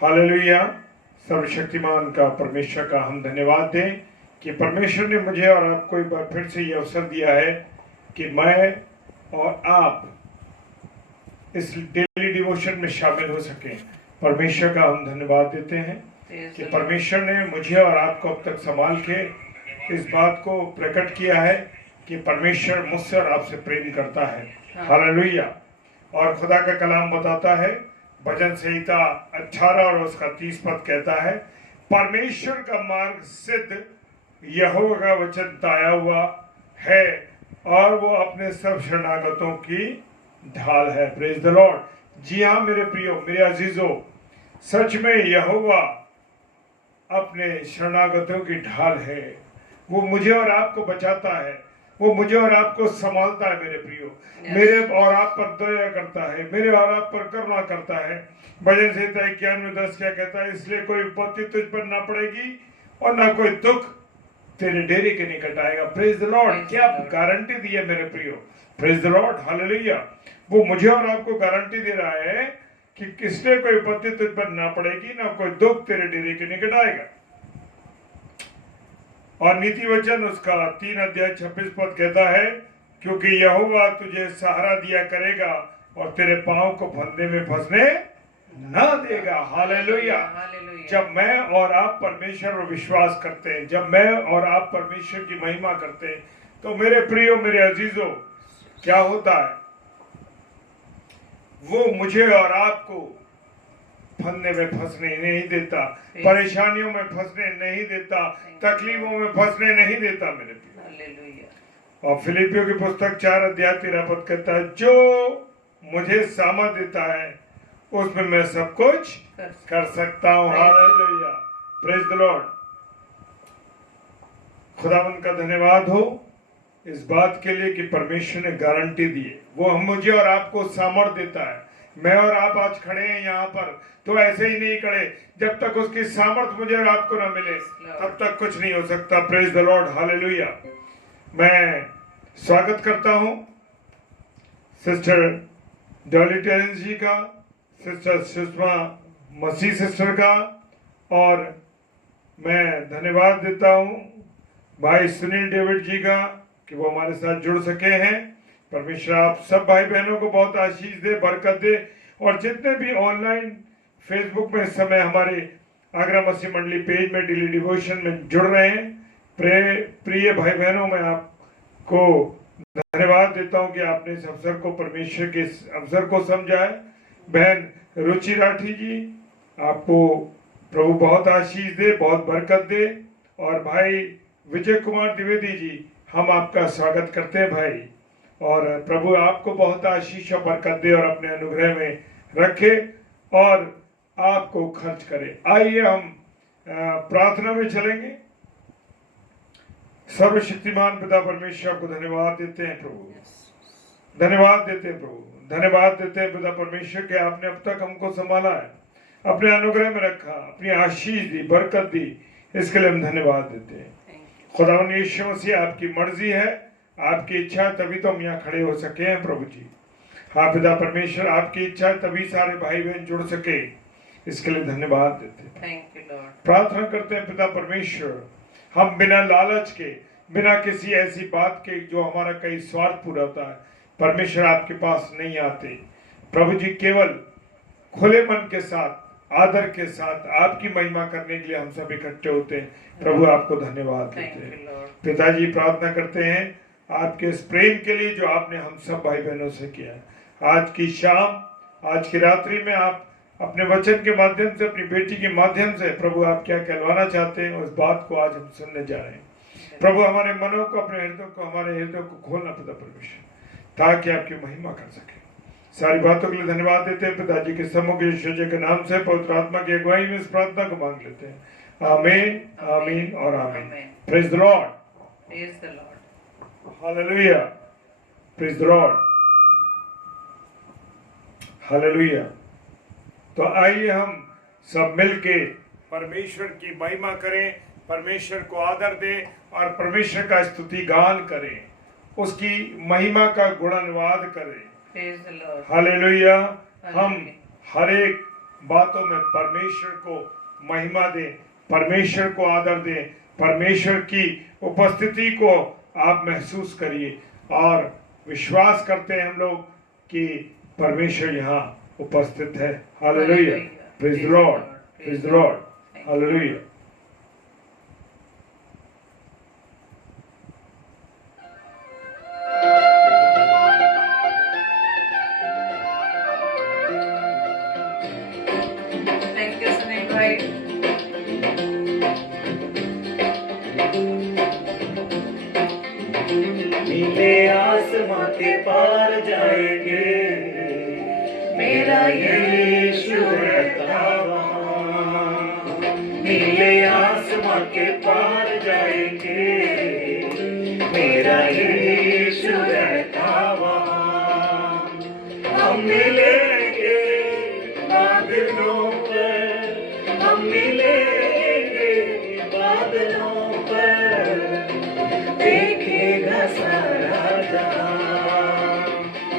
Hallelujah. सर्वशक्तिमान का परमेश्वर का हम धन्यवाद दें कि परमेश्वर ने मुझे और आपको एक बार फिर से ये अवसर दिया है कि मैं और आप इस डेली डिवोशन में शामिल हो सकें। परमेश्वर का हम धन्यवाद देते हैं कि परमेश्वर ने मुझे और आपको अब तक संभाल के इस बात को प्रकट किया है कि परमेश्वर मुझसे और आपसे प्रेम करता है। हालेलुया। और खुदा का कलाम बताता है, भजन संहिता 18 और उसका 30 पद कहता है, परमेश्वर का मार्ग सिद्ध, यहोवा का वचन ताया हुआ है और वो अपने सब शरणागतों की ढाल है। Praise the Lord. जी हाँ मेरे प्रियो, मेरे अजीजों, सच में यहोवा अपने शरणागतों की ढाल है। वो मुझे और आपको बचाता है, वो मुझे और आपको संभालता है मेरे प्रियो। मेरे और आप पर दया करता है, मेरे और आप पर करुणा करता है। भजन संहिता 91:10 क्या कहता है, इसलिए कोई विपत्ति तुझ पर ना पड़ेगी और ना कोई दुख तेरे डेरे के निकट आएगा। Praise the Lord. क्या गारंटी दी है मेरे प्रियो। Praise the Lord. हालेलुया। वो मुझे और आपको गारंटी दे रहा है कि किसने कोई विपत्ति तुझ पर ना पड़ेगी, ना कोई दुख तेरे डेरे के निकट आएगा। और नीति वचन उसका 3 अध्याय 26 पद कहता है, क्योंकि यहोवा तुझे सहारा दिया करेगा और तेरे पांव को फंदे में फंसने ना देगा। हालेलुया। जब मैं और आप परमेश्वर पर विश्वास करते हैं, जब मैं और आप परमेश्वर की महिमा करते हैं, तो मेरे प्रियो, मेरे अजीजों, क्या होता है, वो मुझे और आपको फंदे में फंसने नहीं देता, परेशानियों में फंसने नहीं देता, तकलीफों में फंसने नहीं देता मेरे प्रियो। और फिलिपियों की पुस्तक 4 अध्याय 13 पद कहता है, जो मुझे सामर्थ देता है उसमें मैं सब कुछ कर सकता हूँ। हालेलुया। Praise the Lord. खुदावंद का धन्यवाद हो इस बात के लिए कि परमेश्वर ने गारंटी दी है। वो हम मुझे और आपको सामर्थ देता है। मैं और आप आज खड़े हैं यहाँ पर तो ऐसे ही नहीं खड़े, जब तक उसकी सामर्थ मुझे और आपको ना मिले तब तक कुछ नहीं हो सकता। Praise the Lord. हालेलुया। मैं स्वागत करता हूँ सिस्टर डॉली टेरेंस जी का, सिस्टर सुषमा मसीह सिस्टर का, और मैं धन्यवाद देता हूँ भाई सुनील डेविड जी का कि वो हमारे साथ जुड़ सके हैं। परमेश्वर आप सब भाई बहनों को बहुत आशीष दे, बरकत दे। और जितने भी ऑनलाइन फेसबुक में इस समय हमारे आगरा मसीह मंडली पेज में डेली डिवोशन में जुड़ रहे हैं, प्रिय भाई बहनों, मैं आपको धन्यवाद देता हूं कि आपने इस अवसर को, परमेश्वर के इस अवसर को समझा है। बहन रुचि राठी जी, आपको प्रभु बहुत आशीष दे, बहुत बरकत दे। और भाई विजय कुमार द्विवेदी जी, हम आपका स्वागत करते हैं भाई, और प्रभु आपको बहुत आशीष और बरकत दे और अपने अनुग्रह में रखे और आपको खर्च करे। आइए हम प्रार्थना में चलेंगे। सर्वशक्तिमान पिता परमेश्वर को धन्यवाद देते हैं प्रभु, धन्यवाद देते हैं प्रभु, धन्यवाद देते हैं पिता परमेश्वर के आपने अब तक हमको संभाला है, अपने अनुग्रह में रखा, अपनी आशीष दी, बरकत दी, इसके लिए हम धन्यवाद देते हैं। खुदावंद यीशु मसीह, आपकी मर्जी है, आपकी इच्छा है, तभी तो हम यहाँ खड़े हो सके हैं प्रभु जी। हाँ पिता परमेश्वर, आपकी इच्छा है तभी सारे भाई बहन जुड़ सके, इसके लिए धन्यवाद देते हैं। प्रार्थना करते हैं पिता परमेश्वर, हम बिना लालच के, बिना किसी ऐसी बात के जो हमारा कई स्वार्थ पूरा होता है, परमेश्वर आपके पास नहीं आते प्रभु जी। केवल खुले मन के साथ, आदर के साथ आपकी महिमा करने के लिए हम सब इकट्ठे होते हैं। प्रभु आपको धन्यवाद देते हैं। पिताजी प्रार्थना करते हैं आपके इस प्रेम के लिए जो आपने हम सब भाई बहनों से किया। आज की शाम, आज की रात्रि में आप अपने वचन के माध्यम से, अपनी बेटी के माध्यम से प्रभु आप क्या कहलवाना चाहते हैं, उस बात को आज हम सुनने जा रहे हैं। प्रभु हमारे मनों को, अपने हृदय को, हमारे हृदय को खोलना पिता परमेश्वर, ताकि आपकी महिमा कर सके। सारी बातों के लिए धन्यवाद देते हैं पिताजी के सम्मुख यीशु जी के नाम से, पवित्र आत्मा की अगुवाई में इस प्रार्थना को मांग लेते हैं। आमीन, आमीन और आमीन। Praise the Lord. Praise the Lord. Hallelujah. Praise the Lord. Hallelujah. तो आइए हम सब मिलके परमेश्वर की महिमा करें, परमेश्वर को आदर दें और परमेश्वर का स्तुति गान करें, उसकी महिमा का गुणानुवाद करें। हालेलुया। हम हर एक बातों में परमेश्वर को महिमा दें, परमेश्वर को आदर दें, परमेश्वर की उपस्थिति को आप महसूस करिए और विश्वास करते हैं हम लोग कि परमेश्वर यहाँ उपस्थित है। Hallelujah, praise the Lord, praise the Lord, hallelujah. Thank you, Sunny Bright. नीले आसमां के पार जाएंगे, मेरा यीशु रहता वहाँ। नीले आसमां के पार जाएंगे, मेरा यीशु रहता वहाँ। हम मिलेंगे बादलों पर, हम मिलेंगे बादलों पर, देखेगा सारा जहां।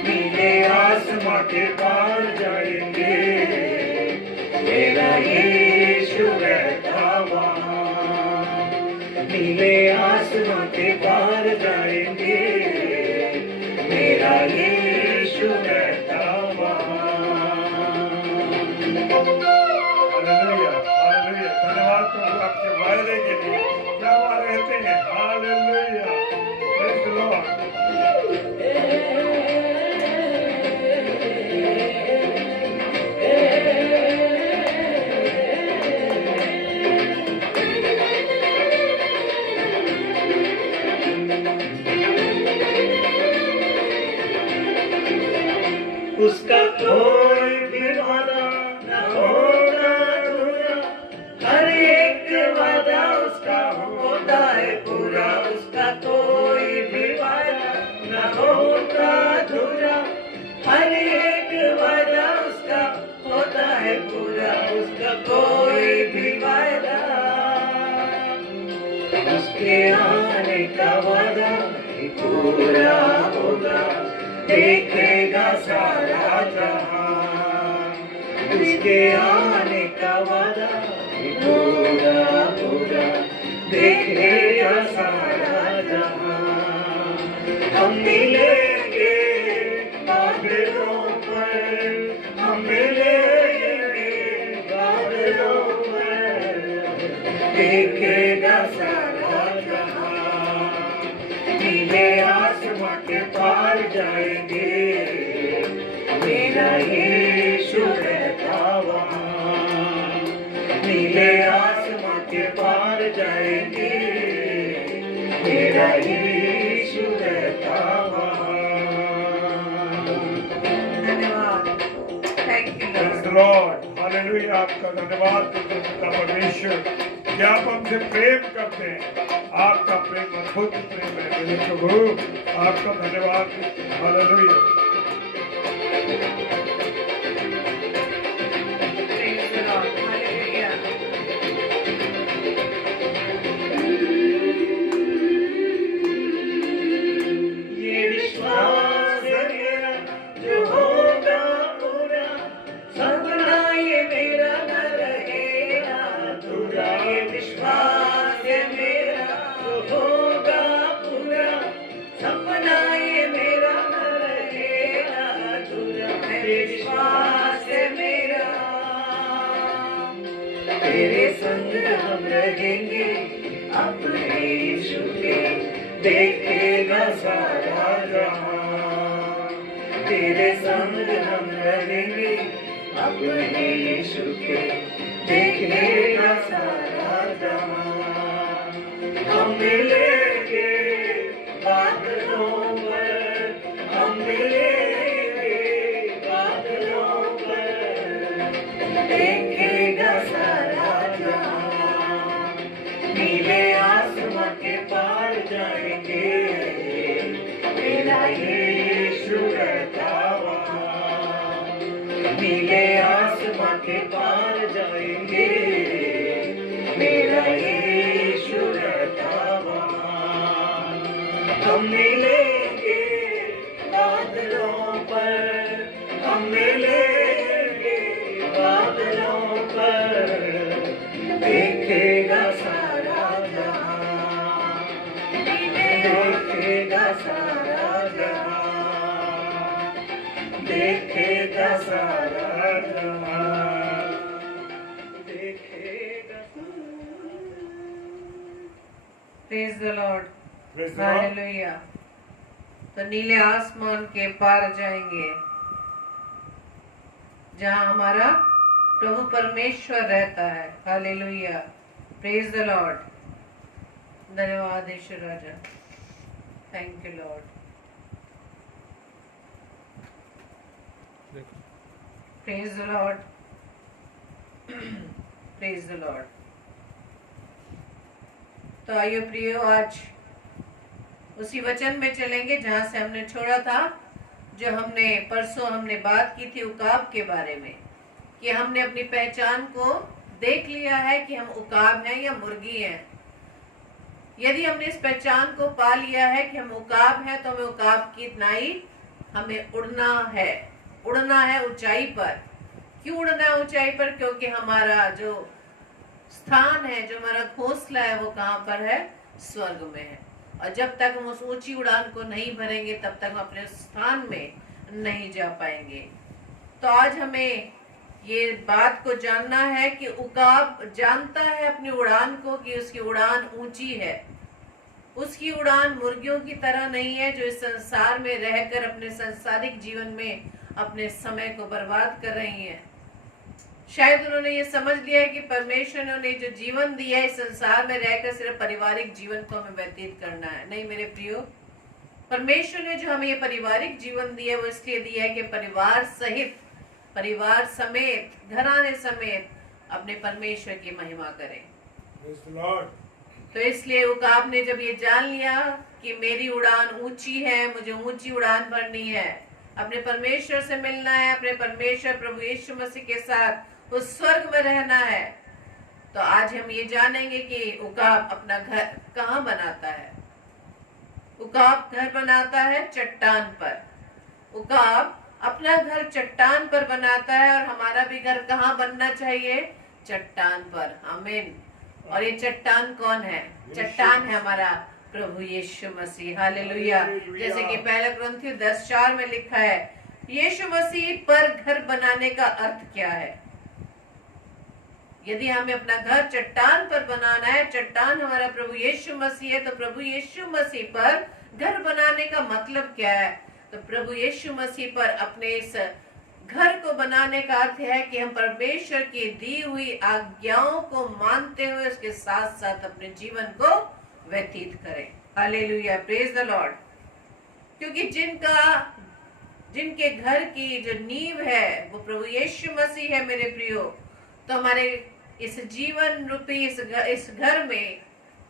नीले आसमां के पार जाएंगे, मेरा यीशु रहता वहाँ। नीले आसमां के पार जाएंगे, मेरा यीशु रहता वहाँ। Hallelujah, hallelujah. धन्यवाद प्रभु आपके वायदे के लिए। क्या वादे रहते हैं? Hallelujah, praise the Lord. उसका कोई भी वादा न होगा अधूरा, हर एक वादा उसका होता है पूरा। उसका कोई भी वादा न होता अधूरा, हर एक वादा उसका होता है पूरा। उसका कोई भी वादा, उसके आने का वादा ही पूरा होगा, देखेगा सारा जहां। उसके आने का वादा पूरा पूरा, देखेगा सारा जहां। हम मिलेंगे बादलों पर, हम मिलेंगे बादलों पर, देखेगा सारा जहां। नीले आसमां के पार जाएंगे, मेरा यीशु रहता वहाँ। नीले आसमां के पार जाएंगे, मेरा यीशु रहता वहाँ। धन्यवाद। Thank you, praise Lord. The Lord, hallelujah. आपका धन्यवाद पिता परमेश्वर कि आप हमसे प्रेम करते हैं। आपका प्रेम अद्भुत प्रेम है मेरे प्रभु, आपका धन्यवाद। Hallelujah. Praise the Lord. Hallelujah. ये विश्वास है मेरा जो होगा पूरा, सपना ये मेरा न रहेगा अधूरा। ये विश्वास है मेरा जो होगा पूरा, सपना ये मेरा न रहेगा अधूरा। ये विश्वास है मेरा, तेरे संग हम रहेंगे अपने यीशु के, देखेगा सारा जहां। तेरे संग हम रहेंगे अपने यीशु के, देखेगा सारा जहां। हम मिलेंगे बादलों पर, हम मिलेंगे बादलों पर, देखेगा सारा जहां। नीले आसमां के पार जाएंगे, मेरा यीशु रहता वहाँ। नीले आसमां के पार जाएंगे, मेरा यीशु रहता वहाँ। हम मिलेंगे बादलों पर, हम मिलेंगे बादलों praise the Lord, Praise the Lord. Hallelujah. तो नीले आसमान के पार जाएंगे जहां हमारा प्रभु परमेश्वर रहता है। Hallelujah, praise the Lord. धन्यवाद ईश्वर राजा, thank you Lord. Praise the Lord, praise the Lord. तो आइए प्रियो, आज उसी वचन में चलेंगे जहां से हमने छोड़ा था। जो हमने परसों बात की थी उकाब के बारे में, कि हमने अपनी पहचान को देख लिया है कि हम उकाब हैं या मुर्गी हैं। यदि हमने इस पहचान को पा लिया है कि हम उकाब हैं, तो हमें उकाब की नाई हमें उड़ना है ऊंचाई पर। क्यों उड़ना है ऊंचाई पर? क्योंकि हमारा जो स्थान है, जो हमारा घोंसला है, वो कहाँ पर है? स्वर्ग में है। और जब तक हम उस ऊंची उड़ान को नहीं भरेंगे, तब तक हम अपने स्थान में नहीं जा पाएंगे। तो आज हमें ये बात को जानना है कि उकाब जानता है अपनी उड़ान को, कि उसकी उड़ान ऊंची है। उसकी उड़ान मुर्गियों की तरह नहीं है, जो इस संसार में रहकर अपने सांसारिक जीवन में अपने समय को बर्बाद कर रही हैं। शायद उन्होंने ये समझ लिया है कि परमेश्वर ने उन्हें जो जीवन दिया है इस संसार में रहकर सिर्फ पारिवारिक जीवन को हमें व्यतीत करना है। नहीं मेरे प्रियो, परमेश्वर ने जो हमें ये पारिवारिक जीवन दिया है वो इसलिए दिया है कि परिवार सहित, परिवार समेत, घराने समेत अपने परमेश्वर की महिमा करें। Praise the Lord. तो इसलिए उकाब ने जब ये जान लिया कि मेरी उड़ान ऊंची है, मुझे ऊंची उड़ान भरनी है, अपने परमेश्वर से मिलना है, अपने परमेश्वर प्रभु यीशु मसीह के साथ उस स्वर्ग में रहना है, तो आज हम ये जानेंगे कि उकाब अपना घर कहाँ बनाता है। उकाब घर बनाता है चट्टान पर। उकाब अपना घर चट्टान पर बनाता है, और हमारा भी घर कहाँ बनना चाहिए? चट्टान पर। आमीन। और ये चट्टान कौन है? चट्टान है हमारा प्रभु यीशु मसीह। हालेलुया। जैसे कि पहला कुरिन्थियों 10:4 में लिखा है, यीशु मसीह पर घर बनाने का अर्थ क्या है? यदि हमें अपना घर चट्टान पर बनाना है, चट्टान हमारा प्रभु यीशु मसीह है, तो प्रभु यीशु मसीह पर घर बनाने का मतलब क्या है? तो प्रभु यीशु मसीह पर अपने इस घर को बनाने का अर्थ है कि हम परमेश्वर की दी हुई आज्ञाओं को मानते हुए उसके साथ साथ अपने जीवन को व्यतीत करें। Hallelujah, praise the Lord. क्योंकि जिनके घर की जो नींव है वो प्रभु यीशु मसीह है मेरे प्रियो, तो हमारे इस जीवन रूपी इस घर में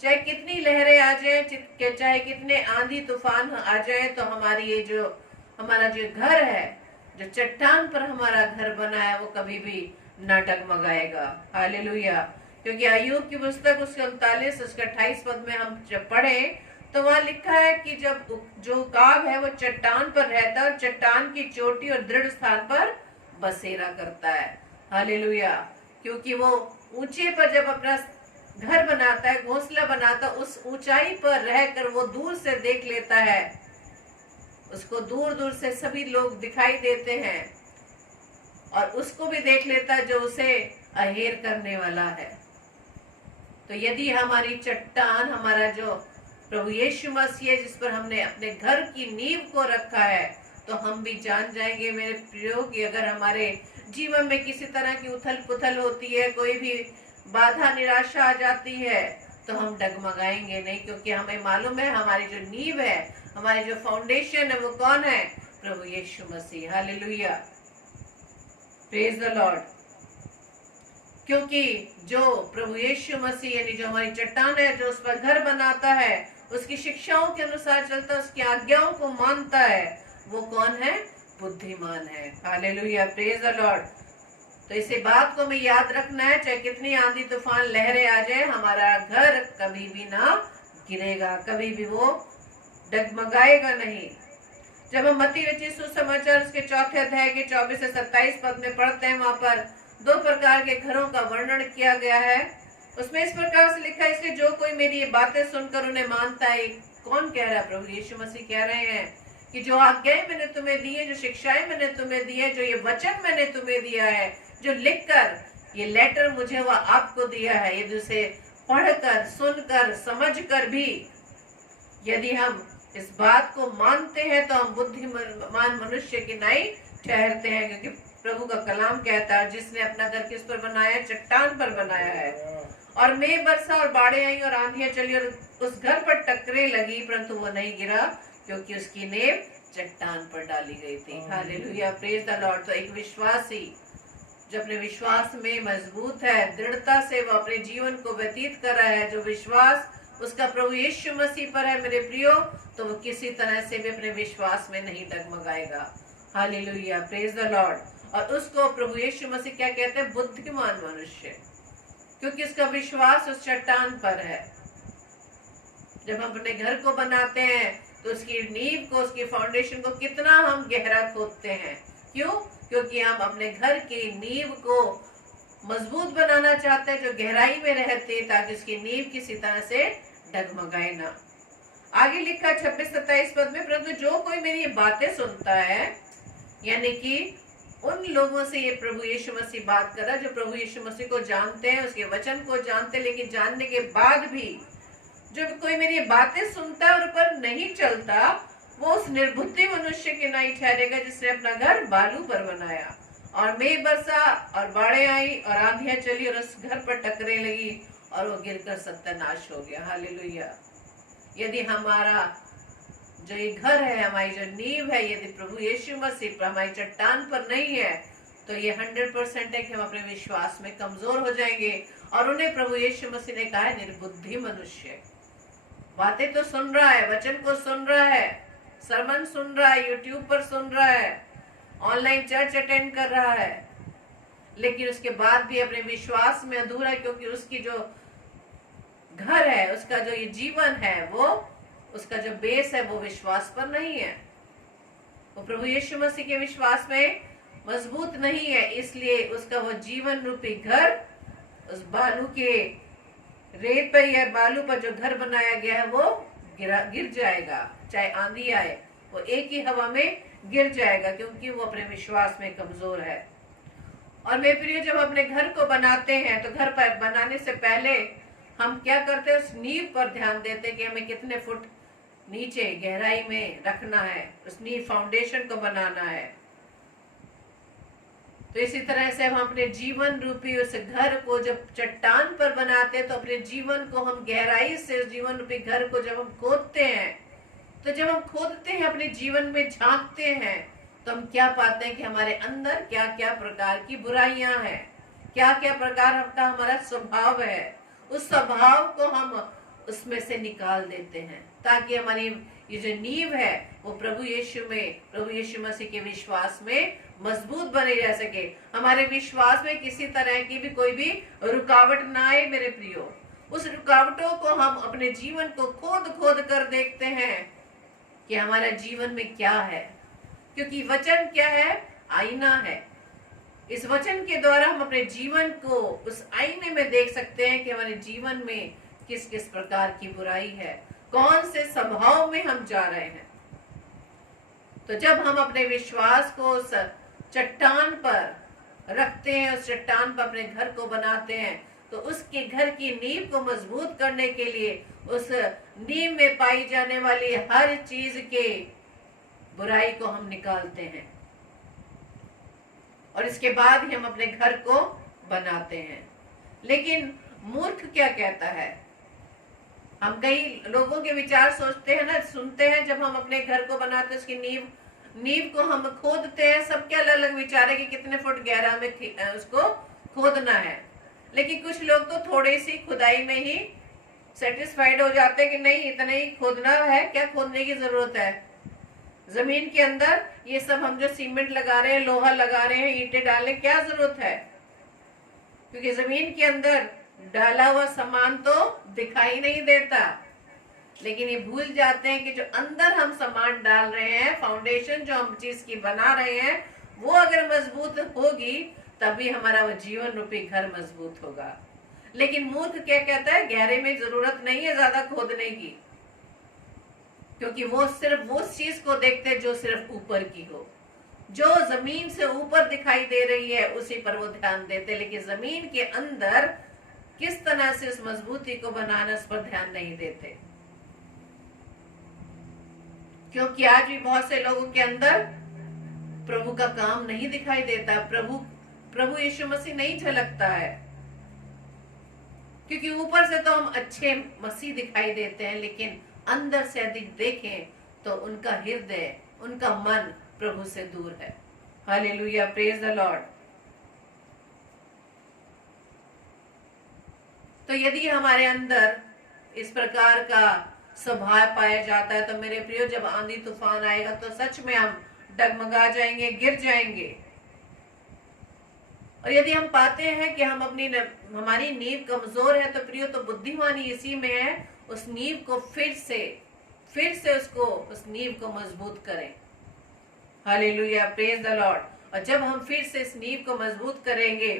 चाहे कितनी लहरें आ जाए, चाहे कितने आंधी तूफान आ जाए, तो हमारा जो घर है, जो चट्टान पर हमारा घर बना है, वो कभी भी न डगमगाएगा। हालेलुया। क्योंकि अय्यूब की पुस्तक उसके 39 उसके 28 पद में हम जब पढ़े, तो वहां लिखा है कि जब जो उकाब है वो चट्टान पर रहता है और चट्टान की चोटी और दृढ़ स्थान पर बसेरा करता है। हालेलुया। क्योंकि वो ऊंचे पर जब अपना घर बनाता है, घोंसला बनाता है, उस ऊंचाई पर रहकर वो दूर से देख लेता है, उसको दूर दूर से सभी लोग दिखाई देते हैं, और उसको भी देख लेता है जो उसे अहेर करने वाला है। तो यदि हमारी चट्टान, हमारा जो प्रभु यीशु मसीह है, जिस पर हमने अपने घर की नींव को रखा है, तो हम भी जान जाएंगे मेरे प्रियो कि अगर हमारे जीवन में किसी तरह की उथल पुथल होती है, कोई भी बाधा निराशा आ जाती है, तो हम डगमगाएंगे नहीं, क्योंकि हमें मालूम है हमारी जो नींव है, हमारी जो फाउंडेशन है, वो कौन है? प्रभु यीशु मसीह। Hallelujah, praise the Lord. क्योंकि जो प्रभु यीशु मसीह यानी जो हमारी चट्टान है, जो उस पर घर बनाता है, उसकी शिक्षाओं के अनुसार चलता है, उसकी आज्ञाओं को मानता है, वो कौन है? बुद्धिमान है। Hallelujah, praise the Lord. तो इसी बात को हमें याद रखना है, चाहे कितनी आंधी तूफान लहरें आ जाए, हमारा घर कभी भी ना गिरेगा, कभी भी वो डगमगाएगा नहीं। जब हम मत्ती रचित सुसमाचार उसके 4 अध्याय के 24 से 27 पद में पढ़ते हैं, वहां पर 2 प्रकार के घरों का वर्णन किया गया है। उसमें इस प्रकार से लिखा है, इसलिए जो कोई मेरी ये बातें सुनकर उन्हें मानता है। कौन कह रहा है? प्रभु यीशु मसीह कह रहे हैं कि जो आज्ञाएं मैंने तुम्हें दी है, जो शिक्षाएं मैंने तुम्हें दी है, जो ये वचन मैंने तुम्हें दिया है, जो लिखकर ये लेटर मुझे वह आपको दिया है, यदि उसे पढ़कर, सुनकर, समझकर भी यदि हम इस बात को मानते हैं तो हम बुद्धिमान मनुष्य की नाई ठहरते हैं, क्योंकि प्रभु का कलाम कहता है जिसने अपना घर किस पर बनाया है? चट्टान पर बनाया है। और मेघ बरसा और बाढ़ें आई और आंधियां चली और उस घर पर टक्करें लगी, परंतु वो नहीं गिरा क्योंकि उसकी नींव चट्टान पर डाली गई थी। Hallelujah, praise the Lord. तो एक विश्वासी जो अपने विश्वास में मजबूत है, दृढ़ता से वो अपने जीवन को व्यतीत कर रहा है, जो विश्वास उसका प्रभु यीशु मसीह पर है मेरे प्रियो, तो वो किसी तरह से भी अपने विश्वास में नहीं डगमगाएगा। Hallelujah, praise the Lord. और उसको प्रभु यीशु मसीह क्या कहते हैं? बुद्धिमान मनुष्य, क्योंकि उसका विश्वास उस चट्टान पर है। जब हम अपने घर को बनाते हैं तो उसकी नींव को, उसकी फाउंडेशन को कितना हम गहरा खोदते हैं। क्यों? क्योंकि हम अपने घर की नींव को मजबूत बनाना चाहते हैं, जो गहराई में रहते हैं, ताकि उसकी नींव किसी तरह से डगमगाए ना। आगे लिखा 26-27 पद में, परंतु जो कोई मेरी ये बातें सुनता है, यानी कि उन लोगों से ये प्रभु यीशु मसीह बात कर रहा है जो प्रभु यीशु मसीह को जानते हैं, उसके वचन को जानते हैं, लेकिन जानने के बाद भी जब कोई मेरी बातें सुनता है और ऊपर नहीं चलता, वो उस निर्बुद्धि मनुष्य के नहीं ठहरेगा जिसने अपना घर बालू पर बनाया। और मेघ बरसा और बाढ़ें आई और आंधियां चली और उस घर पर टकरे लगी और वो गिरकर सत्यानाश हो गया। हालेलुया। यदि हमारा जो ये घर है, हमारी जो नींव है, यदि प्रभु यीशु मसीह पर, हमारी चट्टान पर नहीं है, तो ये 100% है कि हम अपने विश्वास में कमजोर हो जाएंगे। और उन्हें प्रभु यीशु मसीह ने कहा है निर्बुद्धि मनुष्य। बातें तो सुन रहा है, वचन को सुन रहा है, सरमन सुन रहा है, यूट्यूब पर सुन रहा है, ऑनलाइन चर्च अटेंड कर रहा है, लेकिन उसके बाद भी अपने विश्वास में अधूरा है, क्योंकि उसकी जो घर है, उसका जो ये जीवन है, वो उसका जो बेस है वो विश्वास पर नहीं है। वो प्रभु यीशु मसीह के विश्वास में मजबूत नहीं है, इसलिए उसका वो जीवन रूपी घर उस बालू के रेत पर या बालू पर जो घर बनाया गया है वो गिर जाएगा। चाहे आंधी आए, वो एक ही हवा में गिर जाएगा, क्योंकि वो अपने विश्वास में कमजोर है। और मेरे प्रिय, जब अपने घर को बनाते हैं तो घर पर बनाने से पहले हम क्या करते हैं? उस नींव पर ध्यान देते हैं कि हमें कितने फुट नीचे गहराई में रखना है, उस नींव फाउंडेशन को बनाना है। तो इसी तरह से हम अपने जीवन रूपी उस घर को जब चट्टान पर बनाते हैं, तो अपने जीवन को हम गहराई से, उस जीवन रूपी घर को जब हम खोदते हैं, तो जब हम खोदते हैं, अपने जीवन में झांकते हैं, तो हम क्या पाते हैं कि हमारे अंदर क्या क्या प्रकार की बुराइयां हैं, क्या क्या प्रकार का हमारा स्वभाव है। उस स्वभाव को हम उसमें से निकाल देते हैं, ताकि हमारी ये जो नींव है वो प्रभु यीशु मसीह के विश्वास में मजबूत बने रह सके। हमारे विश्वास में किसी तरह की भी कोई भी रुकावट ना आए मेरे प्रियो। उस रुकावटों को हम अपने जीवन को खोद खोद कर देखते हैं कि हमारा जीवन में क्या है, क्योंकि वचन क्या है? आईना है। इस वचन के द्वारा हम अपने जीवन को उस आईने में देख सकते हैं कि हमारे जीवन में किस किस प्रकार की बुराई है, कौन से स्वभाव में हम जा रहे हैं। तो जब हम अपने विश्वास को उस चट्टान पर रखते हैं, उस चट्टान पर अपने घर को बनाते हैं, तो उसके घर की नींव को मजबूत करने के लिए उस नींव में पाई जाने वाली हर चीज के बुराई को हम निकालते हैं, और इसके बाद ही हम अपने घर को बनाते हैं। लेकिन मूर्ख क्या कहता है? हम कई लोगों के विचार सोचते हैं ना, सुनते हैं, जब हम अपने घर को बनाते हैं, उसकी नींव को हम खोदते हैं, सबके अलग अलग विचार है कि कितने फुट गहरा में उसको खोदना है। लेकिन कुछ लोग तो थोड़ी सी खुदाई में ही सेटिस्फाइड हो जाते हैं कि नहीं, इतना ही खोदना है, क्या खोदने की जरूरत है। जमीन के अंदर ये सब हम जो सीमेंट लगा रहे हैं, लोहा लगा रहे हैं, ईंटें डालने, क्या जरूरत है? क्योंकि जमीन के अंदर डाला हुआ सामान तो दिखाई नहीं देता, लेकिन ये भूल जाते हैं कि जो अंदर हम सामान डाल रहे हैं, फाउंडेशन जो हम चीज की बना रहे हैं, वो अगर मजबूत होगी तभी हमारा वो जीवन रूपी घर मजबूत होगा। लेकिन मूर्ख क्या कहता है? गहरे में जरूरत नहीं है ज्यादा खोदने की, क्योंकि वो सिर्फ वो चीज को देखते हैं जो सिर्फ ऊपर की हो, जो जमीन से ऊपर दिखाई दे रही है, उसी पर वो ध्यान देते। लेकिन जमीन के अंदर किस तरह से उस मजबूती को बनाना, उस पर ध्यान नहीं देते। क्योंकि आज भी बहुत से लोगों के अंदर प्रभु का काम नहीं दिखाई देता, प्रभु यीशु मसीह नहीं झलकता है। क्योंकि ऊपर से तो हम अच्छे मसीह दिखाई देते हैं, लेकिन अंदर से अधिक देखें तो उनका हृदय, उनका मन प्रभु से दूर है। Hallelujah, praise the Lord. तो यदि हमारे अंदर इस प्रकार का स्वभाव पाया जाता है, तो मेरे प्रियो, जब आंधी तूफान आएगा तो सच में हम डगमगा जाएंगे, गिर जाएंगे। और यदि हम पाते हैं कि हमारी नींव कमजोर है, तो प्रियो, तो बुद्धिमानी इसी में है, उस नींव को फिर से उस नींव को मजबूत करें। Hallelujah, praise the Lord. और जब हम फिर से इस नींव को मजबूत करेंगे,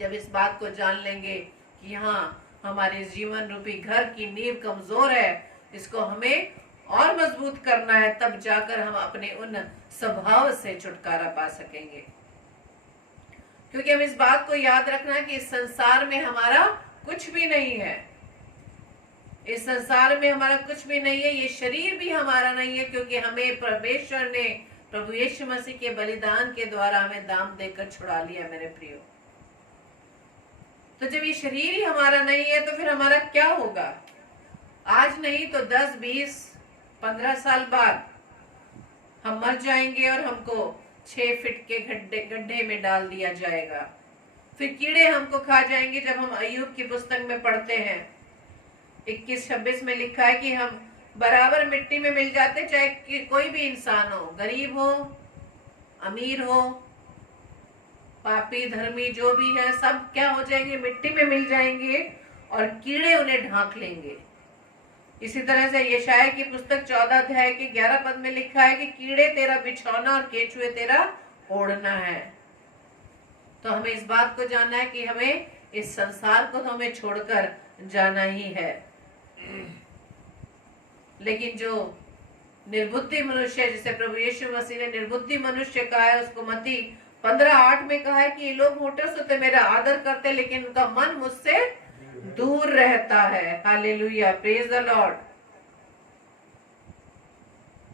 जब इस बात को जान लेंगे कि हाँ, हमारे जीवन रूपी घर की नींव कमजोर है, इसको हमें और मजबूत करना है, तब जाकर हम अपने उन स्वभाव से छुटकारा पा सकेंगे। क्योंकि हम इस बात को याद रखना कि इस संसार में हमारा कुछ भी नहीं है। इस संसार में हमारा कुछ भी नहीं है, ये शरीर भी हमारा नहीं है, क्योंकि हमें परमेश्वर ने प्रभु यीशु मसीह के बलिदान के द्वारा हमें दाम देकर छुड़ा लिया मेरे प्रियो। तो जब ये शरीर ही हमारा नहीं है, तो फिर हमारा क्या होगा? आज नहीं तो 10, 20, 15 साल बाद हम मर जाएंगे और हमको 6 फीट के गड्ढे में डाल दिया जाएगा। फिर कीड़े हमको खा जाएंगे। जब हम अय्यूब की पुस्तक में पढ़ते हैं 21-26 में लिखा है कि हम बराबर मिट्टी में मिल जाते, चाहे कि कोई भी इंसान हो, गरीब हो, अमीर हो, पापी धर्मी जो भी है, सब क्या हो जाएंगे? मिट्टी में मिल जाएंगे और कीड़े उन्हें ढांक लेंगे। इसी तरह से यशाया की पुस्तक 14 अध्याय के 11 पद में लिखा है कि कीड़े तेरा बिछौना और केचुए तेरा ओढ़ना है। तो हमें इस बात को जानना है कि हमें इस संसार को तो हमें छोड़कर जाना ही है। लेकिन जो निर्बुद्धि मनुष्य, जिसे प्रभु यीशु मसीह ने निर्बुद्धि मनुष्य कहा है, उसको मत्ती 15:8 में कहा है कि ये लोग मोटे से तो मेरा आदर करते, लेकिन उनका मन मुझसे दूर रहता है। Hallelujah, praise the Lord.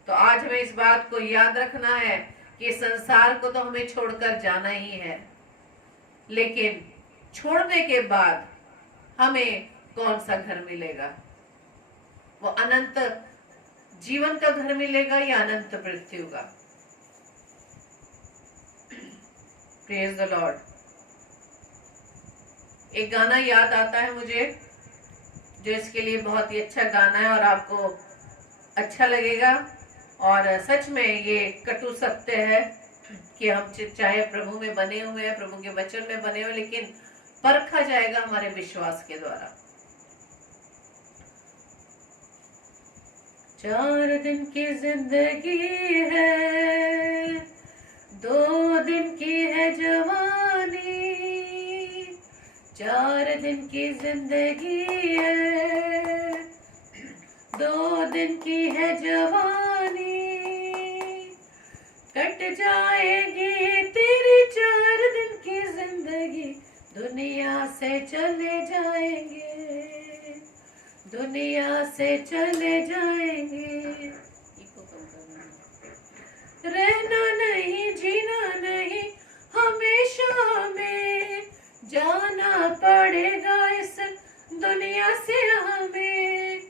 तो आज हमें इस बात को याद रखना है कि संसार को तो हमें छोड़कर जाना ही है, लेकिन छोड़ने के बाद हमें कौन सा घर मिलेगा? वो अनंत जीवन का घर मिलेगा या अनंत मृत्यु का? Praise the Lord. एक गाना याद आता है मुझे, जो इसके लिए बहुत ही अच्छा गाना है और आपको अच्छा लगेगा। और सच में ये कटु सत्य है कि हम चाहे प्रभु में बने हुए हैं, प्रभु के वचन में बने हुए, लेकिन परखा जाएगा हमारे विश्वास के द्वारा। 4 दिन की जिंदगी है, 2 दिन की है जवानी। 4 दिन की जिंदगी है, 2 दिन की है जवानी। कट जाएगी तेरी 4 दिन की जिंदगी, दुनिया से चले जाएंगे, दुनिया से चले जाएंगे। रहना नहीं, जीना नहीं, हमेशा हमें जाना पड़ेगा इस दुनिया से। हमें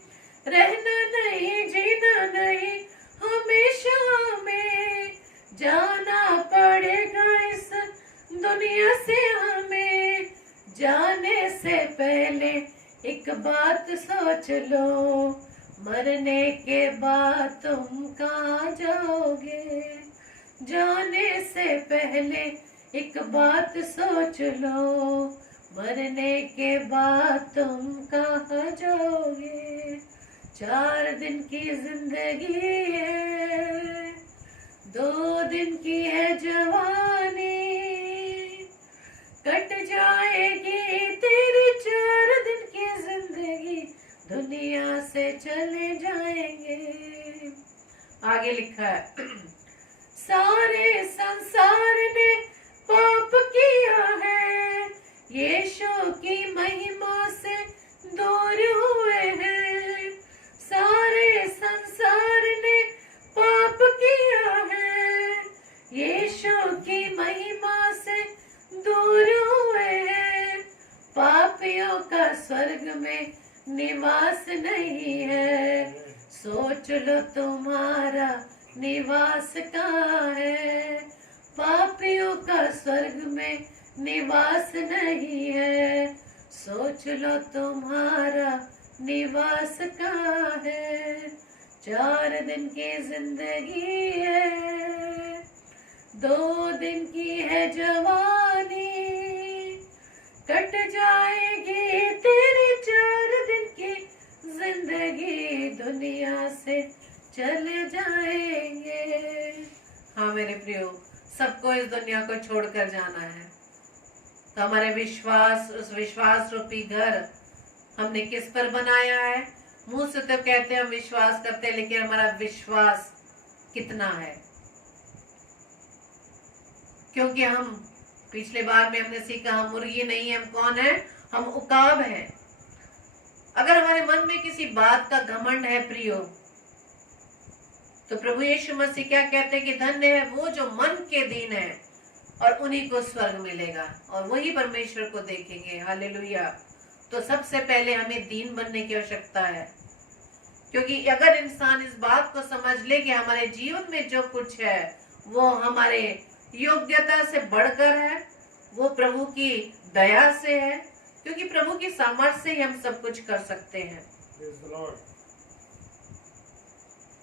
रहना नहीं, जीना नहीं, हमेशा हमें जाना पड़ेगा इस दुनिया से। हमें जाने से पहले एक बात सोच लो, मरने के बाद तुम कहाँ जाओगे? जाने से पहले एक बात सोच लो, मरने के बाद तुम कहाँ जाओगे? 4 दिन की जिंदगी है, 2 दिन की है जवानी। कट जाएगी तेरी 4 दिन की जिंदगी, दुनिया से चले जाएंगे। आगे लिखा है, सारे संसार ने पाप किया है, यीशु की महिमा पापियों का स्वर्ग में निवास नहीं है। सोच लो तुम्हारा निवास कहाँ है। पापियों का स्वर्ग में निवास नहीं है। सोच लो तुम्हारा निवास कहाँ है। 4 दिन की जिंदगी है, 2 दिन की है जवानी। कट जाएगी तेरी 4 दिन की जिंदगी, दुनिया से चले जाएंगे। हाँ मेरे प्रियो, सबको इस दुनिया को छोड़कर जाना है। तो हमारे विश्वास, उस विश्वास रूपी घर हमने किस पर बनाया है? मुंह से तो कहते हैं हम विश्वास करते हैं, लेकिन हमारा विश्वास कितना है? क्योंकि हम पिछले बार में हमने सीखा, हम मुर्गी नहीं है, हम कौन है? हम उकाब हैं। अगर हमारे मन में किसी बात का घमंड है प्रियो, तो प्रभु यीशु मसीह क्या कहते हैं कि धन्य है वो जो मन के दीन है और उन्हीं को स्वर्ग मिलेगा और वही परमेश्वर को देखेंगे। हालेलुया। तो सबसे पहले हमें दीन बनने की आवश्यकता है, क्योंकि अगर इंसान इस बात को समझ ले कि हमारे जीवन में जो कुछ है वो हमारे योग्यता से बढ़कर है, वो प्रभु की दया से है, क्योंकि प्रभु की सामर्थ्य से ही हम सब कुछ कर सकते हैं।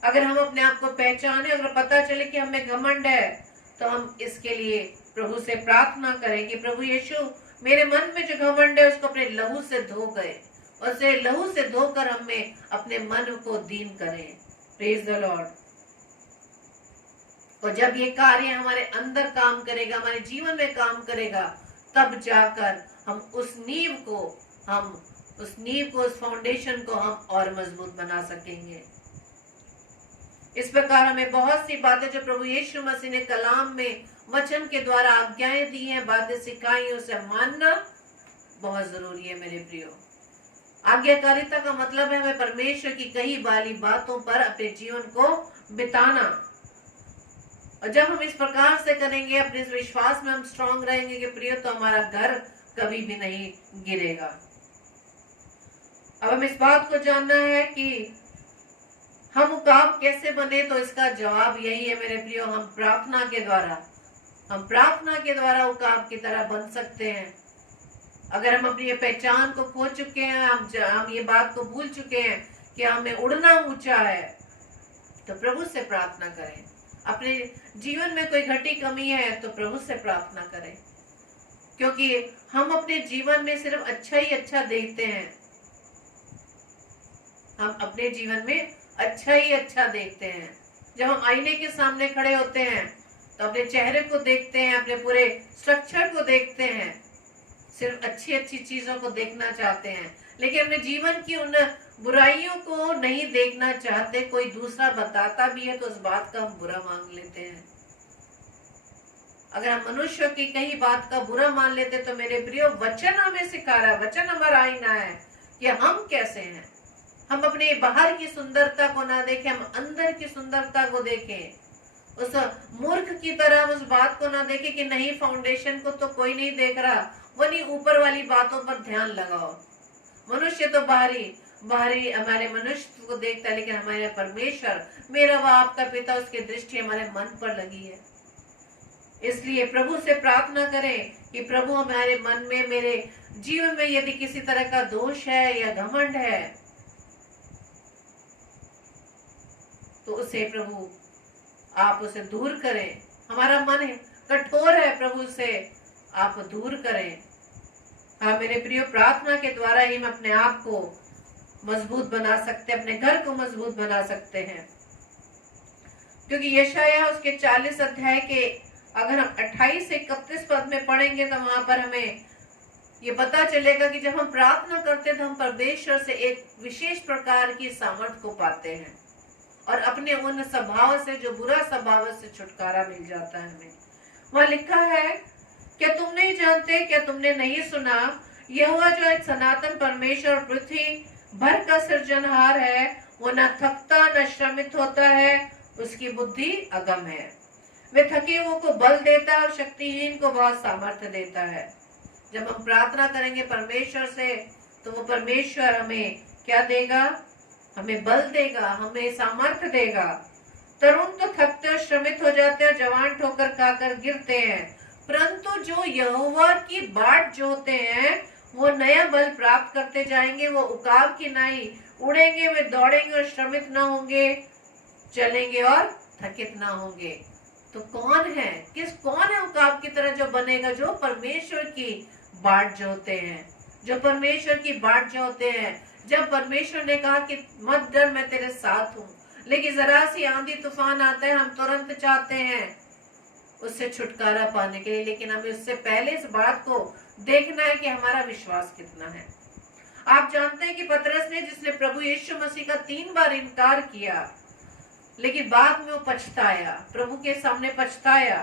अगर हम अपने आप को पहचाने, अगर पता चले कि हमें घमंड है, तो हम इसके लिए प्रभु से प्रार्थना करें कि प्रभु यीशु, मेरे मन में जो घमंड है उसको अपने लहू से धो गए, और उसे लहू से धोकर हमें अपने मन को दीन करें। Praise the Lord. और जब ये कार्य हमारे अंदर काम करेगा, हमारे जीवन में काम करेगा, तब जाकर हम उस नींव को, उस फाउंडेशन को हम और मजबूत बना सकेंगे। इस प्रकार हमें बहुत सी बातें जो प्रभु यीशु मसीह ने कलाम में वचन के द्वारा आज्ञाएं दी हैं, बातें सिखाई, उसे मानना बहुत जरूरी है मेरे प्रियो। आज्ञाकारिता का मतलब है हमें परमेश्वर की कही वाली बातों पर अपने जीवन को बिताना। और जब हम इस प्रकार से करेंगे, अपने इस विश्वास में हम स्ट्रांग रहेंगे कि प्रियो, तो हमारा घर कभी भी नहीं गिरेगा। अब हम इस बात को जानना है कि हम उकाब कैसे बने, तो इसका जवाब यही है मेरे प्रियो, हम प्रार्थना के द्वारा उकाब की तरह बन सकते हैं। अगर हम अपनी पहचान को खो चुके हैं, हम ये बात को भूल चुके हैं कि हमें उड़ना ऊंचा है, तो प्रभु से प्रार्थना करें। अपने जीवन में कोई घटी कमी है तो प्रभु से प्रार्थना करें, क्योंकि हम अपने जीवन में सिर्फ अच्छा ही अच्छा देखते हैं। हम अपने जीवन में अच्छा ही अच्छा देखते हैं। जब हम आईने के सामने खड़े होते हैं तो अपने चेहरे को देखते हैं, अपने पूरे स्ट्रक्चर को देखते हैं, सिर्फ अच्छी अच्छी चीजों को देखना चाहते हैं, लेकिन अपने जीवन की उन बुराइयों को नहीं देखना चाहते। कोई दूसरा बताता भी है तो उस बात का हम बुरा मान लेते हैं। अगर हम मनुष्य की कही बात का बुरा मान लेते तो मेरे प्रियो, वचन हमें सिखा रहा है, वचन हमारा आईना है कि हम कैसे हैं। हम अपने बाहर की सुंदरता को ना देखें, हम अंदर की सुंदरता को देखें। उस मूर्ख की तरह उस बात को ना देखें कि नहीं, फाउंडेशन को तो कोई नहीं देख रहा, वही ऊपर वाली बातों पर ध्यान लगाओ। मनुष्य तो बाहरी हमारे मनुष्य को देखता है, लेकिन हमारे परमेश्वर, मेरा व आपका पिता, उसकी दृष्टि हमारे मन पर लगी है। इसलिए प्रभु से प्रार्थना करें कि प्रभु, हमारे मन में, मेरे जीवन में यदि किसी तरह का दोष है या घमंड है, तो उसे प्रभु आप उसे दूर करें। हमारा मन कठोर है, प्रभु से आप दूर करें। हाँ मेरे प्रियो, प्रार्थना के द्वारा ही हम अपने आप को मजबूत बना सकते हैं, अपने घर को मजबूत बना सकते हैं। क्योंकि यशायाह उसके 40 अध्याय के अगर हम 28 से 31 पद में पढ़ेंगे तो वहां पर हमें ये पता चलेगा कि जब हम प्रार्थना करते हैं तो हम परमेश्वर से एक विशेष प्रकार की सामर्थ को पाते हैं और अपने उन स्वभाव से, जो बुरा स्वभाव से, छुटकारा मिल जाता है हमें। वहां लिखा है, क्या तुम नहीं जानते, क्या तुमने नहीं सुना, यहोवा जो एक सनातन परमेश्वर, पृथ्वी भर का सृजनहार है, वो न थकता न श्रमित होता है, उसकी बुद्धि अगम है। वे थके हुओं को बल देता है और शक्तिहीन को बहुत सामर्थ्य देता है। जब हम प्रार्थना करेंगे परमेश्वर से, तो वो परमेश्वर हमें क्या देगा? हमें बल देगा, हमें सामर्थ्य देगा। तरुण तो थकते और श्रमित हो जाते हैं, जवान ठोकर खाकर गिरते हैं, परंतु जो यहोवा की बाट जोते हैं वो नया बल प्राप्त करते जाएंगे। वो उकाब की नाई उड़ेंगे, वे दौड़ेंगे और श्रमित ना होंगे, चलेंगे और थकित ना होंगे। तो कौन है उकाब की तरह जो बनेगा? जो परमेश्वर की बाट जोते हैं, जो परमेश्वर की बाट जोते हैं। जब परमेश्वर ने कहा कि मत डर, मैं तेरे साथ हूँ, लेकिन जरा सी आंधी तूफान आता है, हम तुरंत चाहते हैं उससे छुटकारा पाने के लिए, लेकिन हमें उससे पहले इस बात को देखना है कि हमारा विश्वास कितना है। आप जानते हैं कि पतरस ने, जिसने प्रभु यीशु मसीह का 3 बार इनकार किया, लेकिन बाद में वो पछताया, प्रभु के सामने पछताया,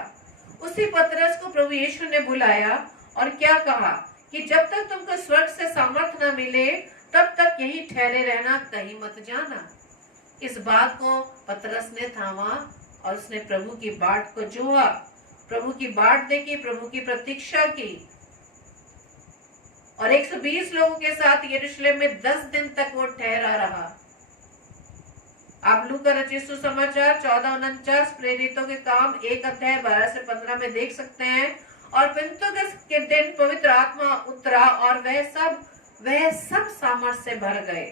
उसी पतरस को प्रभु यीशु ने बुलाया और क्या कहा कि जब तक तुमको स्वर्ग से सामर्थ्य न मिले तब तक यही ठहरे रहना, कहीं मत जाना। इस बात को पतरस ने थामा और उसने प्रभु की बाट को जोहा, प्रभु की बाट देखी, प्रभु की प्रतीक्षा की, और 120 लोगों के साथ यरूशलेम में 10 दिन तक वो ठहरा रहा। आप लूका रचित सुसमाचार 14:49, प्रेरितों के काम 1 अध्याय 12 से 15 में देख सकते हैं। और पेंतुकस के दिन पवित्र आत्मा उतरा और वह सब सामर्थ से भर गए,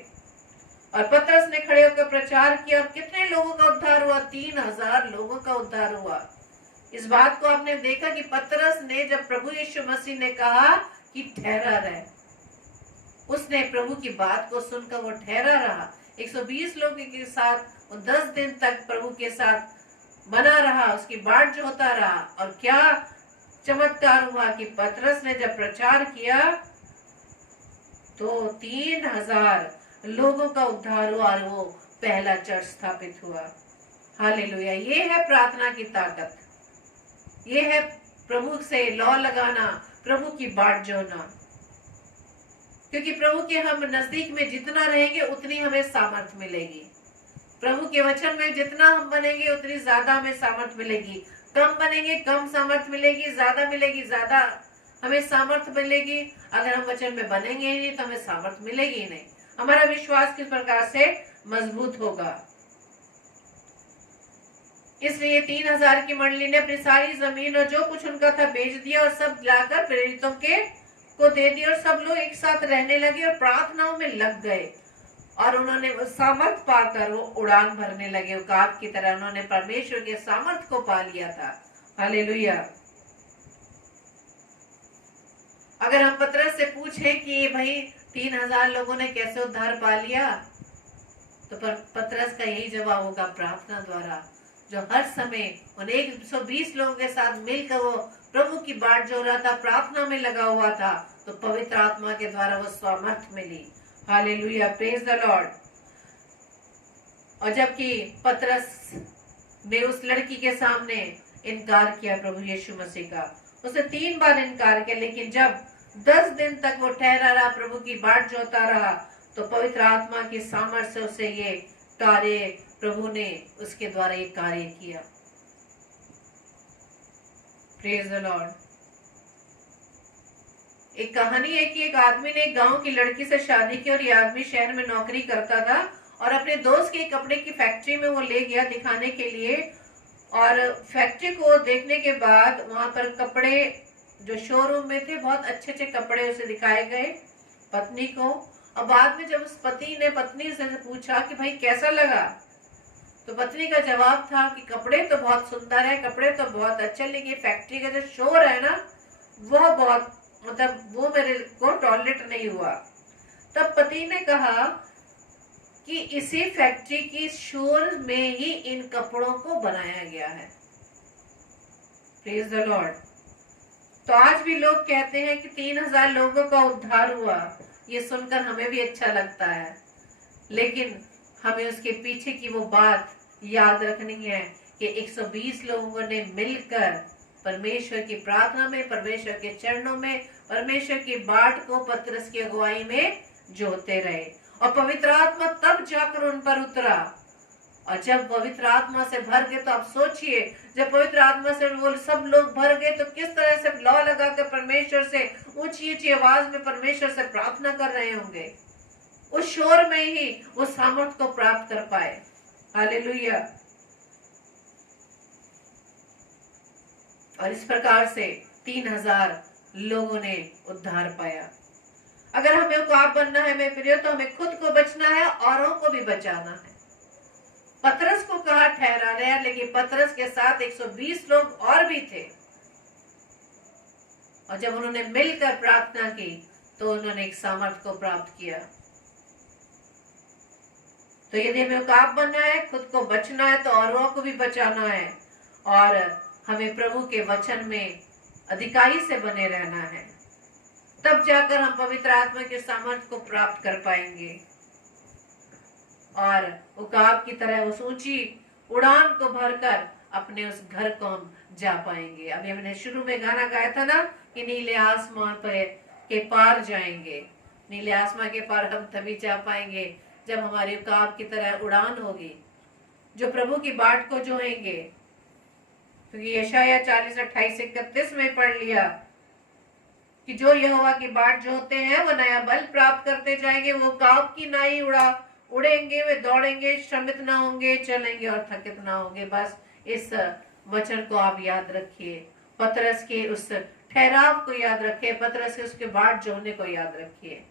और पतरस ने खड़े होकर प्रचार किया, और कितने लोगों का उद्धार हुआ? 3000 लोगों का उद्धार हुआ। इस बात को आपने देखा कि पतरस ने, जब प्रभु यीशु मसीह ने कहा कि ठहरा रहे, उसने प्रभु की बात को सुनकर वो ठहरा रहा। 120 लोगों के साथ वो 10 दिन तक प्रभु के साथ बना रहा, उसकी बाट जोता रहा। और क्या चमत्कार हुआ कि पतरस ने जब प्रचार किया तो 3000 लोगों का उद्धार हुआ और वो पहला चर्च स्थापित हुआ। हालेलुया। ये है प्रार्थना की ताकत, ये है प्रभु से लौ लगाना, प्रभु की बाट जोना। क्योंकि प्रभु के हम नजदीक में जितना रहेंगे उतनी हमें सामर्थ मिलेगी। प्रभु के वचन में जितना हम बनेंगे उतनी ज्यादा हमें सामर्थ मिलेगी। कम बनेंगे कम सामर्थ मिलेगी, ज्यादा मिलेगी ज्यादा हमें सामर्थ मिलेगी। अगर हम वचन में बनेंगे ही नहीं तो हमें सामर्थ मिलेगी ही नहीं। हमारा विश्वास किस प्रकार से मजबूत होगा? इसलिए 3000 की मंडली ने अपनी सारी जमीन और जो कुछ उनका था बेच दिया और सब लाकर प्रेरितों को दे दिया, और सब लोग एक साथ रहने लगे और प्रार्थनाओं में लग गए, और उन्होंने सामर्थ पाकर वो उड़ान भरने लगे उकाब की तरह। उन्होंने परमेश्वर के सामर्थ को पा लिया था। हालेलुया। अगर हम पतरस से पूछें कि भाई 3000 लोगों ने कैसे उद्धार पा लिया, तो पतरस का यही जवाब होगा, प्रार्थना द्वारा। जो हर समय उन 120 लोगों के साथ मिलकर वो प्रभु की बाट जो रहा था, प्रार्थना में लगा हुआ था, तो पवित्र आत्मा के द्वारा वो सामर्थ मिली। Hallelujah, praise the Lord. और जबकि पतरस ने उस लड़की के सामने इनकार किया प्रभु यीशु मसीह का, उसने 3 बार इनकार किया, लेकिन जब 10 दिन तक वो ठहरा रहा, प्रभु की बाट जोता रहा, तो पवित्र आत्मा की सामर्थ्य से उसे ये कार्य, प्रभु ने उसके द्वारा ये कार्य किया। Praise the Lord. एक कहानी है कि एक आदमी ने एक गांव की लड़की से शादी की, और ये आदमी शहर में नौकरी करता था, और अपने दोस्त के कपड़े की फैक्ट्री में वो ले गया दिखाने के लिए। और फैक्ट्री को देखने के बाद वहां पर कपड़े जो शोरूम में थे, बहुत अच्छे अच्छे कपड़े उसे दिखाए गए पत्नी को। और बाद में जब उस पति ने पत्नी से पूछा कि भाई कैसा लगा, तो पत्नी का जवाब था कि कपड़े तो बहुत सुंदर है, कपड़े तो बहुत अच्छे, लेकिन फैक्ट्री का जो शोर है ना, वह बहुत, मतलब वो मेरे को टॉलरेट नहीं हुआ। तब पति ने कहा कि इसी फैक्ट्री की शोर में ही इन कपड़ों को बनाया गया है। Praise the Lord. तो आज भी लोग कहते हैं कि 3000 लोगों का उद्धार हुआ, ये सुनकर हमें भी अच्छा लगता है, लेकिन हमें उसके पीछे की वो बात याद रखनी है कि 120 लोगों ने मिलकर परमेश्वर की प्रार्थना में, परमेश्वर के चरणों में, परमेश्वर की बाट को पतरस की अगुवाई में जोते रहे, और पवित्र आत्मा तब जाकर उन पर उतरा। और जब पवित्र आत्मा से भर गए, तो आप सोचिए, जब पवित्र आत्मा से वो सब लोग भर गए तो किस तरह से लौ लगाकर परमेश्वर से ऊंची ऊंची आवाज में परमेश्वर से प्रार्थना कर रहे होंगे, उस शोर में ही वो सामर्थ को प्राप्त कर पाए। हालेलुया। और इस प्रकार से 3000 लोगों ने उद्धार पाया। अगर हमें औकाब बनना है मेरे प्रियो, तो हमें खुद को बचना है, औरों को भी बचाना है। पतरस को कहा ठहरा रहे, लेकिन पतरस के साथ 120 लोग और भी थे, और जब उन्होंने मिलकर प्रार्थना की तो उन्होंने एक सामर्थ को प्राप्त किया। तो यदि हमें औकाब बनना है, खुद को बचना है, तो औरों को भी बचाना है, और हमें प्रभु के वचन में अधिकारी से बने रहना है। तब जाकर हम पवित्र आत्मा के सामर्थ को प्राप्त कर पाएंगे और उकाब की तरह उस ऊंची उड़ान को भरकर अपने उस घर को हम जा पाएंगे। अभी हमने शुरू में गाना गाया था ना कि नीले आसमान पर के पार जाएंगे। नीले आसमान के पार हम तभी जा पाएंगे जब हमारी उकाब की तरह उड़ान होगी, जो प्रभु की बाट को जोहेंगे। क्योंकि यशाया 40:28-31 में पढ़ लिया कि जो यहोवा की बाट जोहते हैं वो नया बल प्राप्त करते जाएंगे, वो उकाब की नाई उड़ेंगे, वे दौड़ेंगे, श्रमित ना होंगे, चलेंगे और थकित ना होंगे। बस इस वचन को आप याद रखिए, पतरस के उस ठहराव को याद रखिए, पतरस के उसके बाट जोहने को याद रखिए,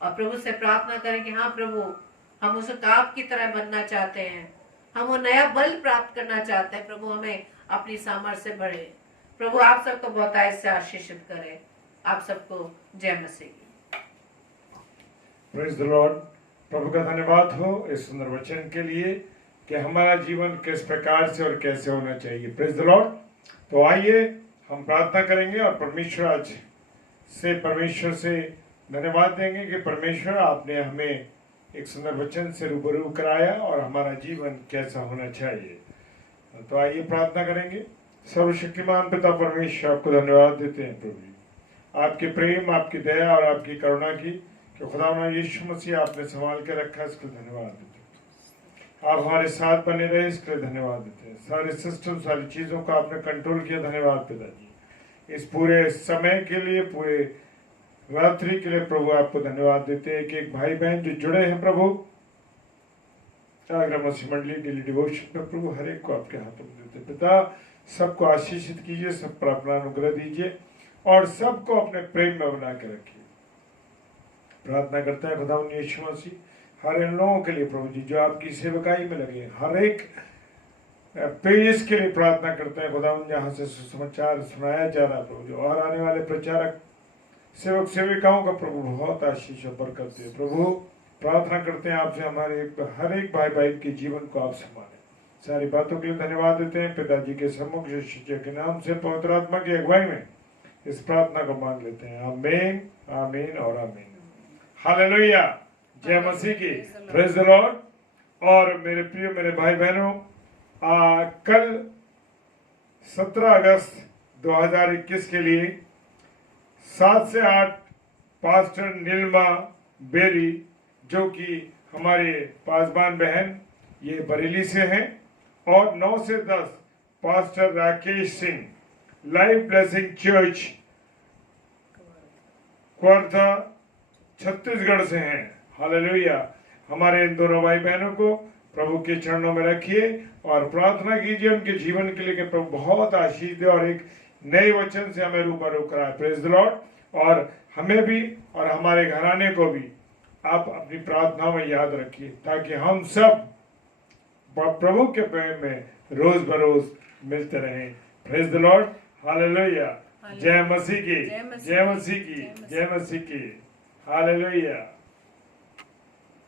और प्रभु से प्रार्थना करें कि हाँ प्रभु, हम उस उकाब की तरह बनना चाहते हैं, हम वो नया बल प्राप्त करना चाहते हैं। प्रभु हमें अपनी सामर्थ्य से बढ़े। प्रभु आप सबको बहुत से आशीषित करे। आप सबको जय मसीह। Praise the Lord. प्रभु का धन्यवाद हो इस सुंदर वचन के लिए कि हमारा जीवन किस प्रकार से और कैसे होना चाहिए। Praise the Lord. तो आइए हम प्रार्थना करेंगे और परमेश्वर से धन्यवाद देंगे कि परमेश्वर आपने हमें एक सुंदर वचन से रूबरू कराया और हमारा जीवन कैसा होना चाहिए। तो आइए प्रार्थना करेंगे। सर्वशक्तिमान पिता परमेश्वर, आपको धन्यवाद देते हैं प्रभु जी, आपके प्रेम, आपकी दया और आपकी करुणा की कि खुदावंद यीशु मसीह आपने संभाल के रखा, इसके लिए धन्यवाद देते हैं। आप हमारे साथ बने रहे, इसके लिए धन्यवाद देते हैं। सारे सिस्टम, सारी चीज़ों को आपने कंट्रोल किया, धन्यवाद पिताजी। इस पूरे समय के लिए, पूरे रात्रि के लिए प्रभु आपको धन्यवाद देते हैं कि एक भाई बहन जो जुड़े हैं प्रभु मसीह मंडली डेली डिवोशन में, प्रभु हर एक को आपके हाथों में देते। पिता सबको आशीषित कीजिए, सब पर अपना अनुग्रह दीजिए और सबको अपने प्रेम में बना के रखिए। प्रार्थना करता है खुदावंद यीशु मसीह हर इन लोगों के लिए प्रभु जी जो आपकी सेवकाई में लगे, हर एक पेज के लिए प्रार्थना करते हैं खुदावंद, जहाँ से सुसमाचार सुनाया जा रहा प्रभु जी, और आने वाले प्रचारक सेवक सेविकाओं का प्रभु बहुत आशीष और बरकत दे। प्रभु प्रार्थना करते हैं आपसे हमारे हर एक भाई बहन के जीवन को आप संभालें। सारी बातों के लिए धन्यवाद देते हैं पिताजी के सम्मुख शिष्य के नाम से, पवित्र आत्मा की अगुवाई में इस प्रार्थना को मांग लेते हैं। आमीन, आमीन और आमीन। हालेलुया। जय मसीह की। Praise the Lord. और मेरे प्रिय मेरे भाई बहनों, कल 17 अगस्त 2021 के लिए 7 से 8 पास्टर नीलमा बेरी, जो कि हमारे पासबान बहन, ये बरेली से हैं, और 9 से 10 pastor Rakesh Singh, life blessing church Kawardha Chhattisgarh से हैं। हालेलुया। हमारे इन दोनों भाई बहनों को प्रभु के चरणों में रखिए और प्रार्थना कीजिए उनके जीवन के लिए कि प्रभु बहुत आशीष दे और एक नए वचन से हमें रूबरू कराए। Praise the Lord. और हमें भी और हमारे घराने को भी आप अपनी प्रार्थना में याद रखिए, ताकि हम सब प्रभु के प्रेम में रोज बरोज मिलते रहें। Praise the Lord. हालेलुया। जय मसीह की। जय मसीह की। जय मसीह की। हालेलुया।